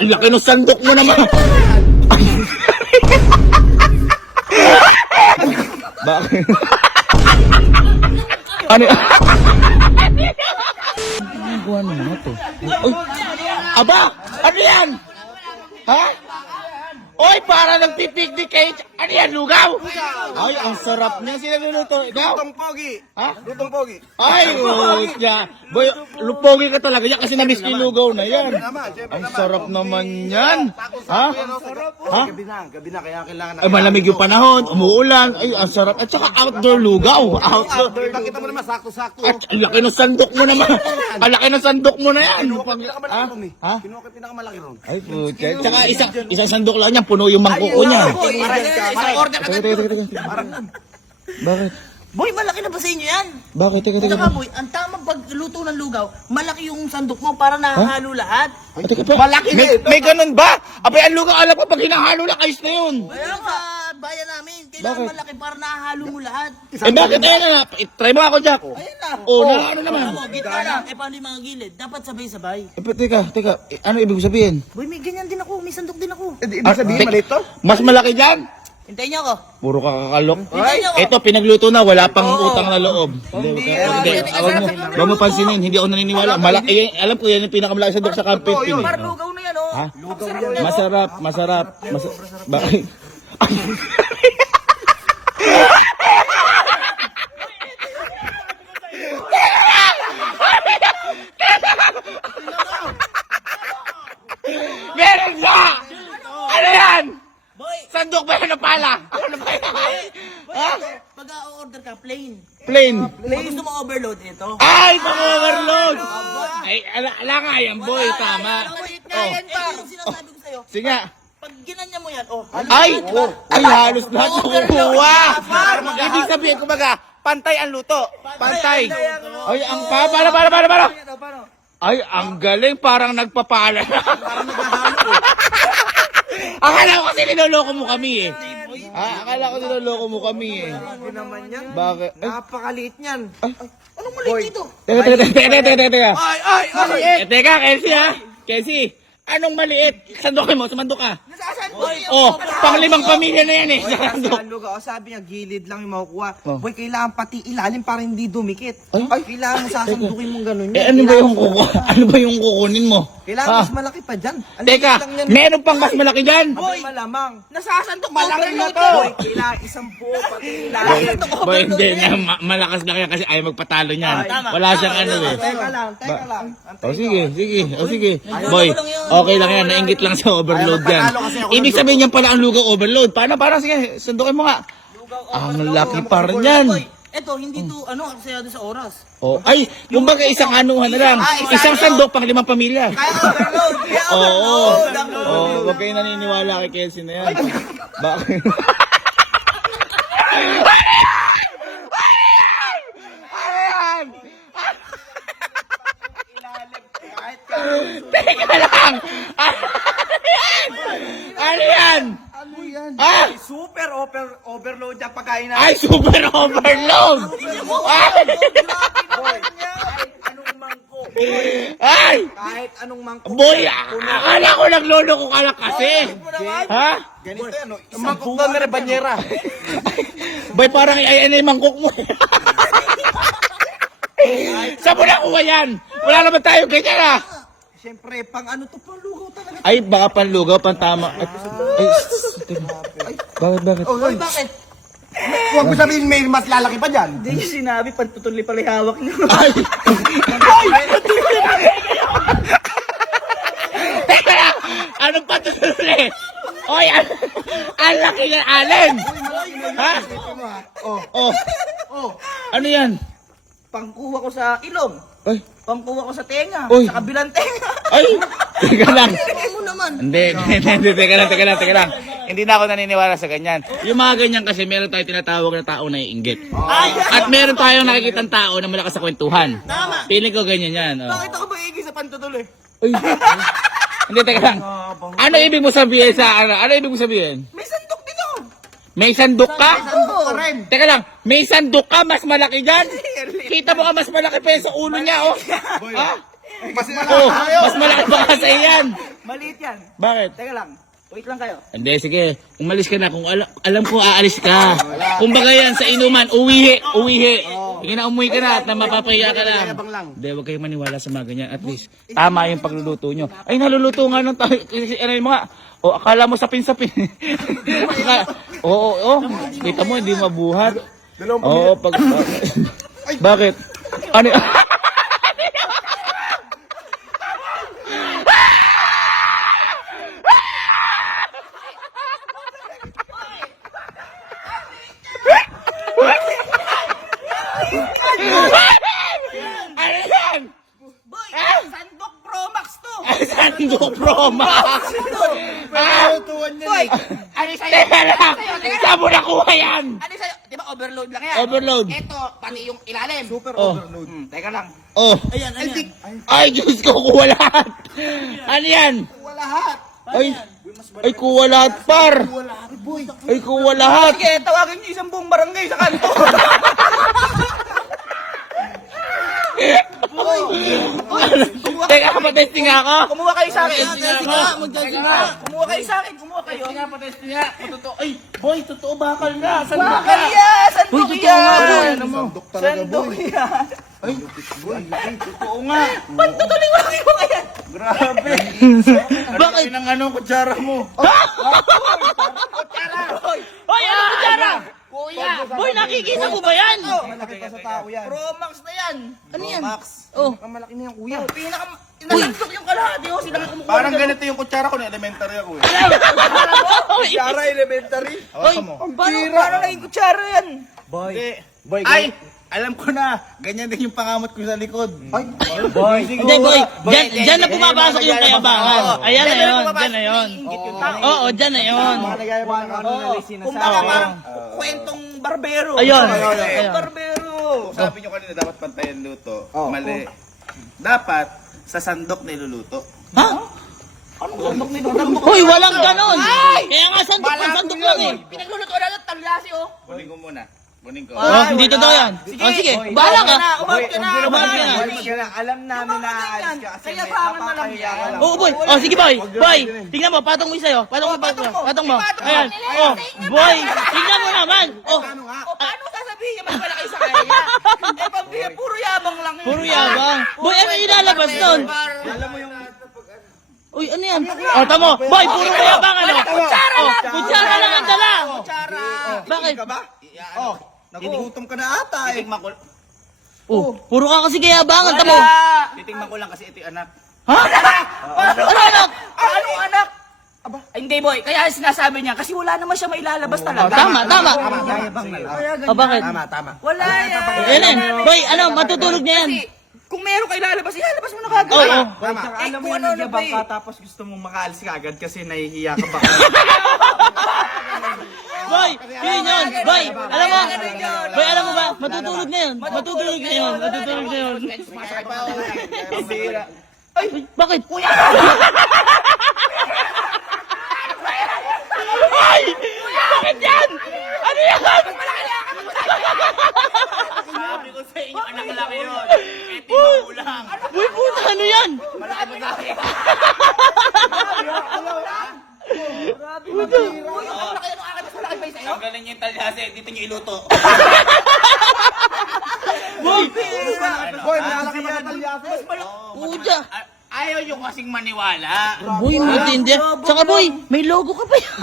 Ang laki ng sandok mo naman. Bakit? Ano? Ano buwan mo na to? Uy! Aba! Ano yan? Ha? Oy, para nagpipiknik kayo. Ano yan, lugaw? Ay, ang sarap niya. Sino niluluto? Ikaw? Lutong pogi. Ha? Lutong pogi. Ay, niya. Boy, lupogi ka talaga yan kasi na-miss ko yung lugaw na yan. Ang sarap naman yan. Ha? Ha? Gabi na, kaya kailangan Ay, malamig yung panahon, umuulan. Ay, ang sarap. At saka outdoor lugaw. Outdoor. Kita mo naman, sakto-sakto. At ang laki ng sandok mo naman. Ang laki ng sandok mo na yan. Kinuha ko pinakamalaki ron eh. Ha? Kinuha ko pinakamalaki ron. Ay, puti. Tsaka isang sandok lang yan, puno yung mangkuko niya. Isang order Teka. Bakit? Boy, malaki na ba sa inyo yan? Bakit? Teka. Ito nga boy, ang tamang pagluto ng lugaw, malaki yung sandok mo para nahahalo lahat. Teka pa. Malaki may ganun ba? Abay, ang lugaw, alam ko, pag hinahalo lang, ayos na yun. Kaya sa bayan namin, kailangan Bakit? malaki para nahahalo mo lahat. Eh, bakit? Ayan na. Try mo ako, Jack. Ayun na. Oo, na ano naman. Ano, gitna lang. Eh, paano yung mga gilid? Dapat sabay-sabay. Eh, teka. Ano ibig sabihin? Boy, may ganyan din ako. May sandok din ako. Ibig sabihin, maliit to? Mas malaki dyan? Hintayin niyo ako. Puro kakakalok. Hintayin niyo ako. Ito, pinagluto na, wala pang utang na loob. Hindi. Huwag mo pansinin, hindi ako naniniwala. Malaki, alam ko yan yung pinakamalaki sa dok sa Camp 15. Parang lugaw na yan, oh. Ha? Masarap. Bakit? Meron ba? Ano yan? Boy, Sandok ba yan ng pala? Ano ba yan? Ha? pag order ka, plain. Plain. Pag gusto mo overload, ito. Ay, pang-overload! Ay, ala nga yan, boy. Tama. Ito yung sinasabi ko sa'yo. Sige nga. Pag ginanya mo yan, oh, Ay, halos lahat nakukuha. Ibig sabihin, kumbaga, pantay ang luto. Pantay. Ay, ang para. Ay, ang galing. Parang nagpapala. Akala ko kasi niloloko mo kami eh. Akala ko niloloko mo kami eh. Hindi naman yan. Bakit? Ay, Napakaliit niyan. anong mali dito? teka. Ay! Teka, Kelsey ha. Kelsey, anong maliit? Sandokin mo, sumandok ka. Nasaan boy? Oh, pang-limang pamilya na yan eh. Boy, Sa sandok. sa lugaw, sabi niya, gilid lang yung makukuha. Oh. Boy, kailangan pati ilalim para hindi dumikit. Ay. Kailangan mo sasandukin mong ganun Eh, ano ba yung ano ba yung kukunin mo? Kailangan Ha? mas malaki pa dyan. Ang Teka, liit lang yan. meron pang mas malaki dyan. Boy, malamang. Nasasandok Malaki na overload to. yan. Boy, kailangan isang buo pati ilalim. Boy, hindi na, malakas na kaya kasi ayaw magpatalo niyan. Wala siyang ano eh. Teka lang. O sige. Boy, okay lang yan, nainggit lang sa overload yan. Ibig sabihin niyan pala ang lugaw overload. Paano? Sige, sundukin mo nga. Ang laki pa rin yan. Boy, eto, hindi to, aksayado sa oras. Oh, ay, kumbaga isang anuhan na lang. Isang sandok pang 5 pamilya. Overload! Oo. Huwag kayo naniniwala kay Kelsey na yan. Bakit? Teka lang! Ano yan? Ah! Super overload yung pagkain na. Ay, super overload! Ay! Anong mangkok? Ay! Kahit anong mangkok. Boy, akala ko nagloloko ka lang kasi. Ha? Ganito yan, oh. Isang mangkok daw na banyera. Boy, parang ay ano yung mangkok mo. Saan mo nakuha yan? Wala naman tayo ganyan ah. Siyempre, pang ano to, pang lugaw talaga. Ay, baka panlugaw, pantama. Bakit? Oy, Bakit? Huwag mo sabihin may mas lalaki pa dyan. Hindi niyo sinabi, pantutuloy pala yung hawak niyo. Ay! Teka lang! Anong patutuloy? Oy, ang laki ng alin! Ha? Oh. Ano yan? Pangkuha ko sa ilong. Ay! Pangkuha ko sa tenga. Uy. Sa kabilang tenga. Ay! Teka lang. Ano mo naman? Hindi, teka lang. Hindi na ako naniniwala sa ganyan. Yung mga ganyan kasi meron tayong tinatawag na tao na iinggit. At meron tayong nakikitang tao na malakas sa kwentuhan. Tama. Feeling ko ganyan yan. Oh. Bakit ako ba iigi sa pantutuloy? Uy. Hindi, teka lang. Ano ibig mo sabihin sa ano? Ano ibig mo sabihin? May sandok dito. May sandok ka? Oo. Teka lang, may sandok ka, mas malaki dyan? Kita mo ka, mas malaki pa yan sa ulo niya, oh. Ha? Mas Oh, mas malaki pa kasi yan. Maliit yan. Bakit? Teka lang. Wait lang kayo. Hindi, sige. Umalis ka na. Kung alam ko, aalis ka. Kung baga yan, sa inuman, uwihi. Sige na, umuwi ka na at na mapapahiya ka lang. Hindi, huwag kayong maniwala sa mga ganyan. At least, tama yung pagluluto nyo. Ay, naluluto nga ng tayo. Ano yung mga, o, akala mo sapin-sapin. Oo. Kita mo, hindi mabuhat. Oo, pag... Bakit? Ano? Ano yan? Boy, Sandok Pro Max to. Sandok Pro Max! Boy, ano sa'yo? Teka lang! Saan mo nakuha yan? Ano sa'yo? Di ba overload lang yan? Overload. Ito, pati yung ilalim. Super Oh. overload. Teka lang. Oh. Ayan. Ay, Diyos ko, kuha lahat. Ano yan? Lahat. Ay, kuha lahat, par. Ay, kuha lahat. Sige, tawagin niyo isang buong barangay sa kanto. Teka, patesting nga ako. Kumuha kayo sa akin. Magtesting nga. Kumuha kayo sa akin. Kumuha kayo. Patesting nga. Ay, boy, totoo bakal na. Saan Bakal yan! Sandok yan! Sandok talaga, Sandok boy. yan! Totoo nga. Ba't tutuloy mo kaya? Grabe. Bakit? Ang ano, kutsara mo. Hoy, ano kutsara? Kuya, boy, nakikita mo ba yan? Malaki pa sa tao yan. Pro Max na yan! Ano yan? Max. Oh. Ang malaki na yung kuya. Nasandok yung kalahati oh. Sila nga kumukuha. Parang ganito yung kutsara ko na elementary ako eh. Kutsara elementary? Hoy, paano naging kutsara yan? Boy. Ay, alam ko na. Ganyan din yung pangamot ko sa likod. Ay, boy. Hindi, boy. Diyan na pumapasok yung kayabangan. Ayan na yun. Diyan na yun. Oo, diyan na yun. Malagay mo ng ano na sinasabi. Kung baka parang kwentong barbero. Ayun. Kwentong barbero. Sabi nyo kanina dapat pantayan luto. Oh. Mali. Dapat sa sandok niluluto. Ha? Anong sandok nito? Hoy, walang ganon. Kaya nga sandok lang eh. Pinagluluto na lang talyasi oh. Kunin ko muna. Kunin ko. Oh, hindi totoo yan. Oh, sige, bahala ka. Umawag ka na. Umawag ka na. Alam namin na aalis ka kasi Kaya bangan mo lang yan. Oo, boy. Oh, sige, boy. Boy, tingnan mo, patong mo sa'yo. Patong mo, patong mo. Ayan. Oh, boy, tingnan mo naman. Oh, O paano sasabihin niya mas malaki sa kanya? Eh, pambira, puro yabang lang yun. puro yabang. Boy, ano ilalabas nun? Alam mo yung Uy, ano yan? Oh, tamo. Boy, puro yabang ano? Kutsara Oh, lang. kutsara lang ang dala. Kutsara. Bakit? ka ba? Oh, nagugutom ka na ata eh. Titikman ko, Oh, puro ka kasi kayabangan, tamo. titikman ko lang kasi ito yung anak. Ha? Ano anak? Anong anak? Aba, ay, hindi boy, kaya sinasabi niya kasi wala naman siya mailalabas talaga. Tama. Yayabang na lang. Oh, bakit? Tama. Wala yan. Yan. Boy, ano, matutulog na yan. Kasi kung meron ka ilalabas, ilalabas mo na kagad. Oo. Tama. Alam mo yan, nagyabang ka tapos gusto mong makaalis ka agad kasi nahihiya ka ba? Boy, yun yun. Boy, alam mo. Boy, alam mo ba? Matutulog na yun. Matutulog na yun. Matutulog na yun. Ay, bakit? Ay! Bakit yan? Ano yan? Sabi ko sa inyo, anak laki yun. Ito yung magulang. Uy, puta, ano yan? Malaki pa sa akin. Uy, ang laki ng akin, mas malaki pa yung sa'yo. Tanggalin niyo yung talyase, dito niyo iluto. Boy! Boy, malaki pa sa talyase. Puta! Ayaw nyo kasing maniwala. Boy, matindi. Tsaka boy, may logo ka pa yan.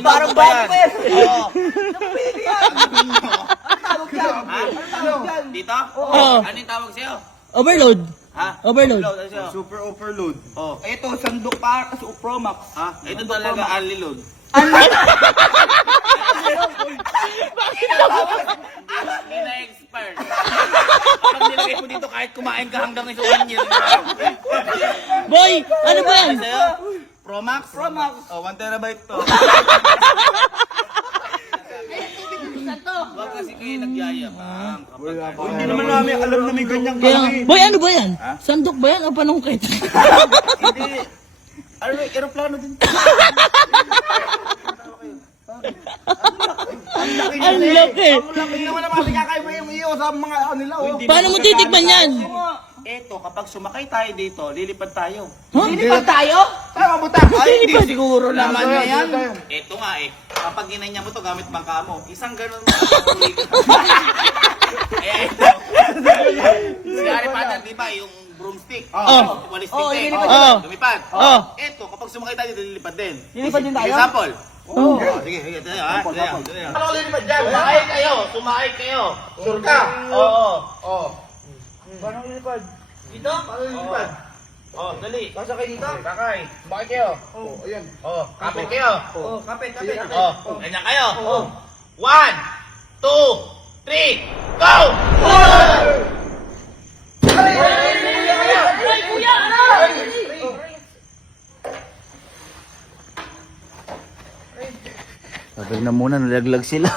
Parang bago pa yan. Oo. Napili yan. Ang tawag dyan. Ang tawag dyan. Dito? Oo. Ano yung tawag sa'yo? Overload. Ha? Overload. Ano sa'yo? Super overload. Oh. Ito, sandok para kasi Pro Max. Ha? Ito talaga early load. Hindi na expert. Pag nilagay mo dito kahit kumain ka hanggang ito 1 year. Boy, ano ba yan? Sa'yo? Pro Max? Pro Max. Oh, 1 terabyte to. Wag kasi kayo nagyayabang. Hindi naman namin alam na may ganyan Kaya, boy, ano ba yan? Sandok ba yan o panungkit? Hindi. Ano, aeroplano din. Ang laki. Hindi naman naman kakain mo yung iyo sa mga nila oh. Paano mo titikman yan? Eto, kapag sumakay tayo dito, lilipad tayo. Lilipad tayo? Tama mo ta. Ay, hindi siguro naman na yan. Eto nga eh, kapag ginanya mo to gamit bangka mo, isang ganun mo. Eh, ito. Si Harry Potter, di ba, yung broomstick? Oh. Walis Oh, stick. lilipad yun. Lumipad. Oh. Eto, kapag sumakay tayo dito, lilipad din. Lilipad din tayo? Example. Oh. Sige, sige, tayo ha. Tayo. Ano ko lilipad dyan? Sumakay kayo. Sure ka? Oo. Oo. Paano lilipad? Dito? Paano lilipad? Oh, dali. Basta kayo dito? Sakay. Sumakay kayo. Oo, ayan. Oh, kapit kayo. Oh, kapit, kapit. Oh, ganyan kayo. 1, 2, 3, go! Sabi na muna, nalaglag sila.